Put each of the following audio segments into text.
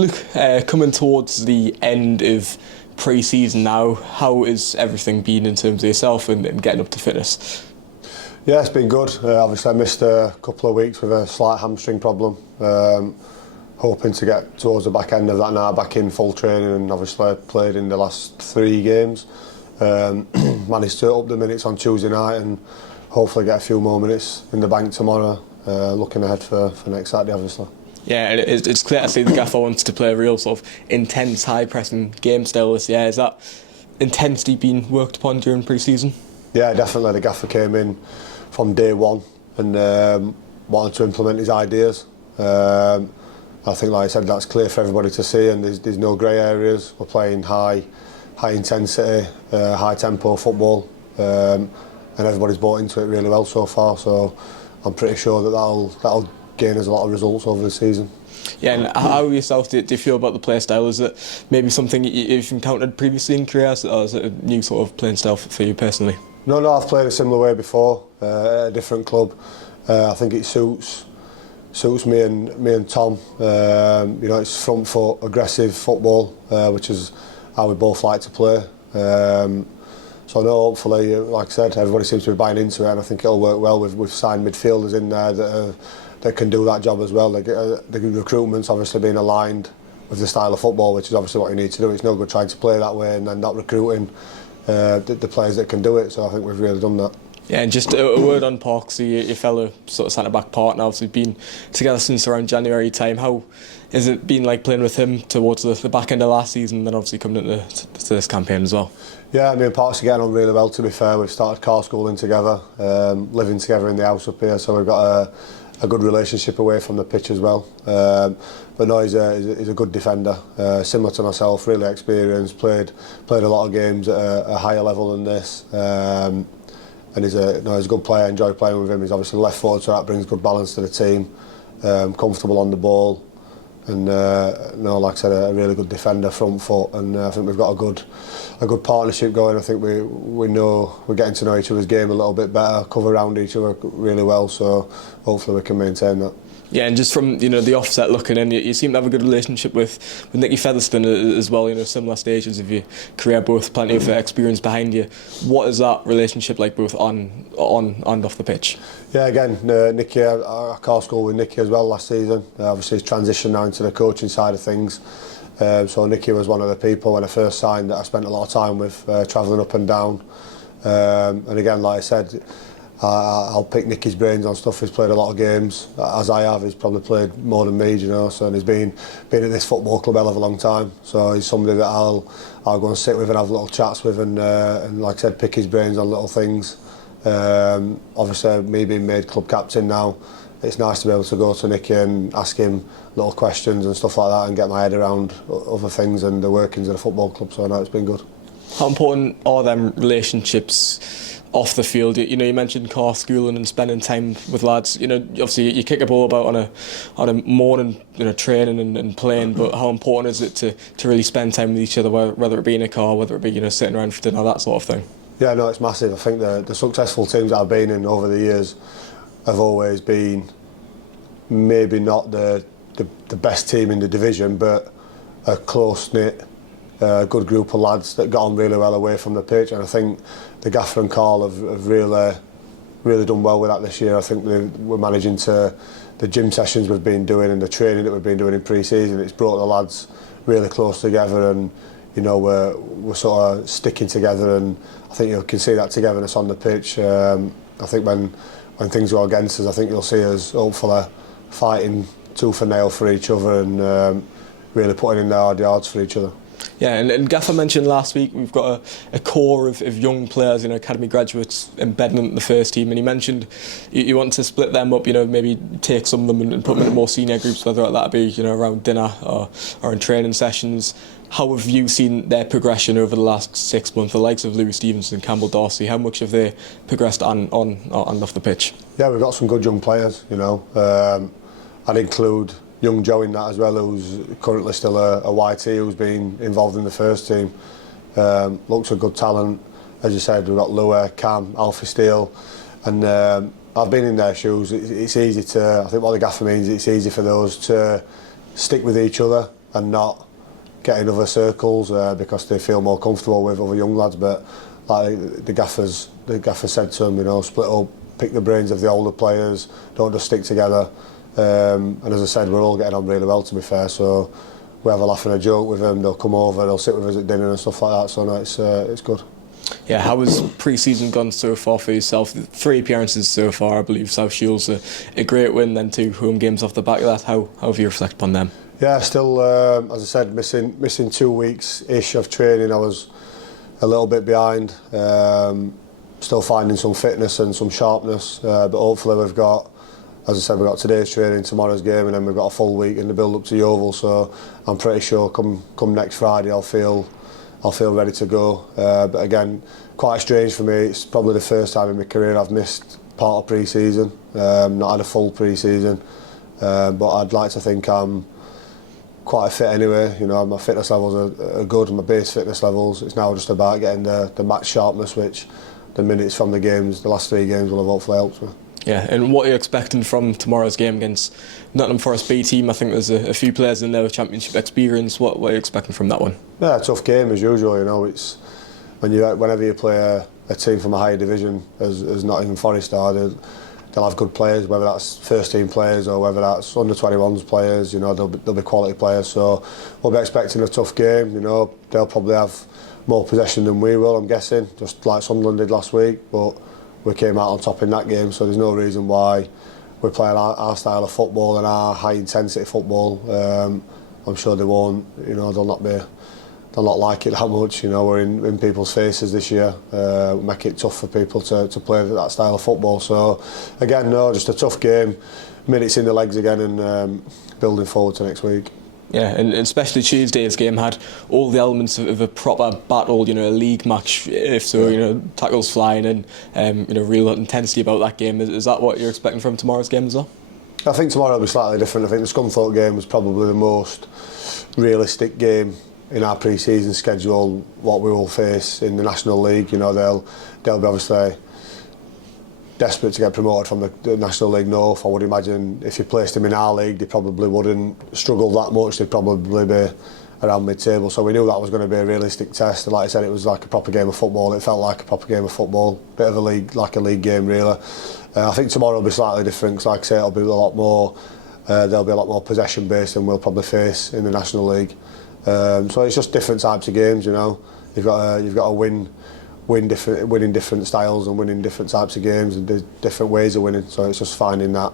Luke, coming towards the end of pre-season now, how has everything been in terms of yourself and getting up to fitness? Yeah, it's been good. Obviously I missed a couple of weeks with a slight hamstring problem. Hoping to get towards the back end of that now, back in full training, and obviously I played in the last 3 games. Managed to up the minutes on Tuesday night and hopefully get a few more minutes in the bank tomorrow. Looking ahead for next Saturday, obviously. Yeah, it's clear to see the gaffer wants to play a real sort of intense, high-pressing game style this year. Has that intensity been worked upon during pre-season? Yeah, definitely. The gaffer came in from day one and wanted to implement his ideas. I think, like I said, that's clear for everybody to see, and there's no grey areas. We're playing high intensity, high tempo football, and everybody's bought into it really well so far. So I'm pretty sure that that'll gain us a lot of results over the season. Yeah, and how yourself do you feel about the play style? Is it maybe something you've encountered previously in career, or is it a new sort of playing style for you personally? No, I've played a similar way before at a different club. I think it suits me and Tom. It's front foot, aggressive football, which is how we both like to play. So no, hopefully, like I said, everybody seems to be buying into it, and I think it'll work well. We've signed midfielders in there that can do that job as well. The recruitment's obviously been aligned with the style of football, which is obviously what you need to do. It's no good trying to play that way and then not recruiting the players that can do it. So I think we've really done that. Yeah, and just a word on Parksy, your fellow sort of centre-back partner, obviously been together since around January time. How has it been like playing with him towards the back end of last season and then obviously coming into this campaign as well? Yeah, me and Parksy getting on really well, to be fair. We've started car schooling together, living together in the house up here, so we've got a good relationship away from the pitch as well. But no, he's a good defender, similar to myself, really experienced, played a lot of games at a higher level than this. And he's a good player. I enjoy playing with him. He's obviously left-footed, so that brings good balance to the team. Comfortable on the ball, and like I said, a really good defender, front foot. And I think we've got a good partnership going. I think we know we're getting to know each other's game a little bit better, cover around each other really well. So hopefully we can maintain that. Yeah, and just from the offset looking in, you seem to have a good relationship with Nicky Featherstone as well. Similar stages of your career, both plenty of experience behind you. What is that relationship like, both on and off the pitch? Yeah, again, Nicky, I car school with Nicky as well last season. Obviously, he's transitioned now into the coaching side of things. So Nicky was one of the people when I first signed that I spent a lot of time with, travelling up and down. And again, like I said, I'll pick Nicky's brains on stuff. He's played a lot of games, as I have. He's probably played more than me, so, and he's been at this football club a hell of a long time. So he's somebody that I'll go and sit with and have little chats with, and like I said, pick his brains on little things. Obviously, me being made club captain now, it's nice to be able to go to Nicky and ask him little questions and stuff like that, and get my head around other things and the workings of the football club. So no, it's been good. How important are them relationships off the field? You mentioned car schooling and spending time with lads. Obviously you kick a ball about on a morning, training and playing. But how important is it to really spend time with each other, whether it be in a car, whether it be sitting around for dinner, that sort of thing? Yeah, no, it's massive. I think the successful teams that I've been in over the years have always been maybe not the best team in the division, but a close-knit, good group of lads that got on really well away from the pitch. And I think the gaffer and Carl have really done well with that this year. I think we're managing to, the gym sessions we've been doing and the training that we've been doing in pre-season, it's brought the lads really close together, and we're sort of sticking together, and I think you can see that togetherness on the pitch. I think when things go against us, I think you'll see us hopefully fighting tooth and nail for each other, and really putting in the hard yards for each other. Yeah, and Gaffer mentioned last week we've got a core of young players, academy graduates embedding into the first team, and he mentioned you want to split them up, maybe take some of them and put them in more senior groups, whether that be around dinner or in training sessions. How have you seen their progression over the last 6 months? The likes of Louis Stevenson, Campbell Darcy, how much have they progressed on and off the pitch? Yeah, we've got some good young players. I'd include young Joe in that as well, who's currently still a YT, who's been involved in the first team. Looks a good talent. As you said, we've got Louis, Cam, Alfie Steele, and I've been in their shoes. It's easy to, I think what the gaffer means, it's easy for those to stick with each other, and not get in other circles because they feel more comfortable with other young lads. But like the gaffer said to them, you know, split up, pick the brains of the older players, don't just stick together. And as I said, we're all getting on really well, to be fair. So we have a laugh and a joke with them. They'll come over, they'll sit with us at dinner and stuff like that. So no, it's good. Yeah, how has pre-season gone so far for yourself? 3 appearances so far, I believe. South Shields a great win, then 2 home games off the back of that. How have you reflected upon them? Yeah, still, as I said, missing 2 weeks-ish of training. I was a little bit behind. Still finding some fitness and some sharpness, but hopefully we've got, as I said, we've got today's training, tomorrow's game, and then we've got a full week in the build-up to Yeovil. So I'm pretty sure come next Friday I'll feel ready to go. But again, quite strange for me. It's probably the first time in my career I've missed part of pre-season, not had a full pre-season. But I'd like to think I'm quite fit anyway. You know, my fitness levels are good, my base fitness levels. It's now just about getting the match sharpness, which the minutes from the games, the last 3 games, will have hopefully helped me. Yeah, and what are you expecting from tomorrow's game against Nottingham Forest B team? I think there's a few players in there with championship experience. What are you expecting from that one? Yeah, a tough game as usual. You know, it's whenever you play a team from a higher division as Nottingham Forest are, they'll have good players, whether that's first team players or whether that's under 21s players. You know, they'll be quality players. So we'll be expecting a tough game. You know, they'll probably have more possession than we will, I'm guessing, just like Sunderland did last week. But we came out on top in that game, so there's no reason why we're playing our style of football and our high intensity football. I'm sure they won't. You know, they'll not like it that much. You know, we're in people's faces this year. Make it tough for people to play that style of football. So again, no, just a tough game. Minutes in the legs again, and building forward to next week. Yeah, and especially Tuesday's game had all the elements of a proper battle, you know, a league match, if so, you know, tackles flying and, you know, real intensity about that game. Is that what you're expecting from tomorrow's game as well? I think tomorrow will be slightly different. I think the Scunthorpe game was probably the most realistic game in our pre-season schedule, what we will face in the National League. You know, they'll be obviously desperate to get promoted from the National League North. I would imagine if you placed them in our league, they probably wouldn't struggle that much. They'd probably be around mid-table. So we knew that was going to be a realistic test. And like I said, it was like a proper game of football. It felt like a proper game of football. Bit of a league game, really. I think tomorrow will be slightly different, because like I say, it'll be a lot more. There'll be a lot more possession based than we'll probably face in the National League. So it's just different types of games. You know, you've got to winning different styles and winning different types of games, and there's different ways of winning. So it's just finding that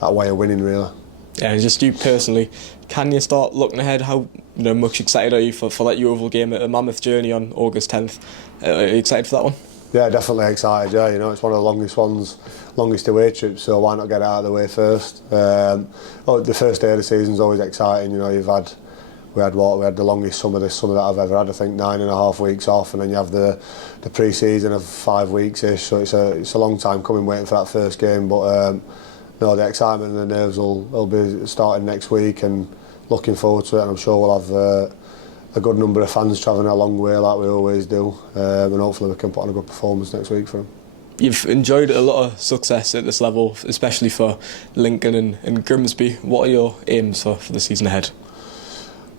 way of winning, really. Yeah, and just you personally, can you start looking ahead? How much excited are you for that Yeovil game at a Mammoth Journey on August 10th? Are you excited for that one? Yeah, definitely excited. Yeah, you know, it's one of the longest away trips. So why not get it out of the way first? The first day of the season is always exciting. You know, we had the longest summer this summer that I've ever had. I think 9.5 weeks off, and then you have the pre-season of 5 weeks-ish. So it's a long time coming, waiting for that first game. But no, the excitement and the nerves will be starting next week, and looking forward to it. And I'm sure we'll have a good number of fans travelling a long way like we always do, and hopefully we can put on a good performance next week for them. You've enjoyed a lot of success at this level, especially for Lincoln and Grimsby. What are your aims for the season ahead?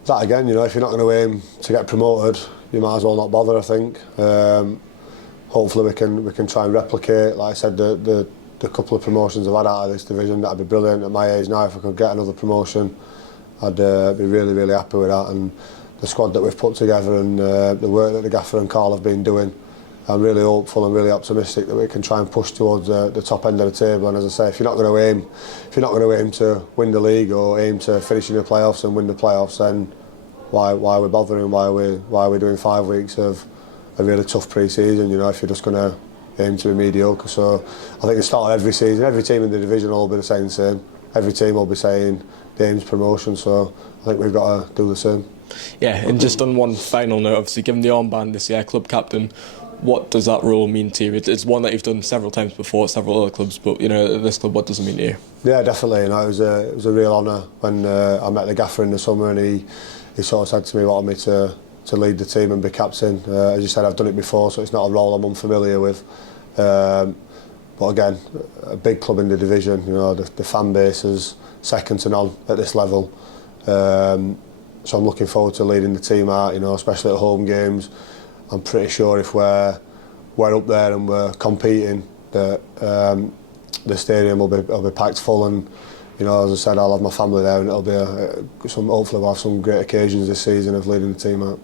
That again, you know, if you're not going to aim to get promoted, you might as well not bother, I think. Hopefully we can try and replicate, like I said, the couple of promotions I've had out of this division. That'd be brilliant at my age now. If I could get another promotion, I'd be really, really happy with that. And the squad that we've put together, and the work that the gaffer and Carl have been doing, I'm really hopeful and really optimistic that we can try and push towards the top end of the table. And as I say, if you're not going to aim to win the league or aim to finish in the playoffs and win the playoffs, then why are we bothering? Why are we doing 5 weeks of a really tough pre-season? You know, if you're just going to aim to be mediocre. So I think at the start of every season, every team in the division will be saying the same. Every team will be saying the aim's promotion. So I think we've got to do the same. Yeah, and just on one final note, obviously, given the armband this year, club captain, what does that role mean to you? It's one that you've done several times before at several other clubs, but you know, at this club, what does it mean to you? Yeah, definitely. You know, it was a real honour when I met the gaffer in the summer, and he sort of said to me he wanted me to lead the team and be captain. As you said, I've done it before, so it's not a role I'm unfamiliar with. But again, a big club in the division. You know, the fan base is second to none at this level. So I'm looking forward to leading the team out, you know, especially at home games. I'm pretty sure if we're up there and we're competing, that the stadium will be packed full, and you know, as I said, I'll have my family there, and it'll be hopefully we'll have some great occasions this season of leading the team out.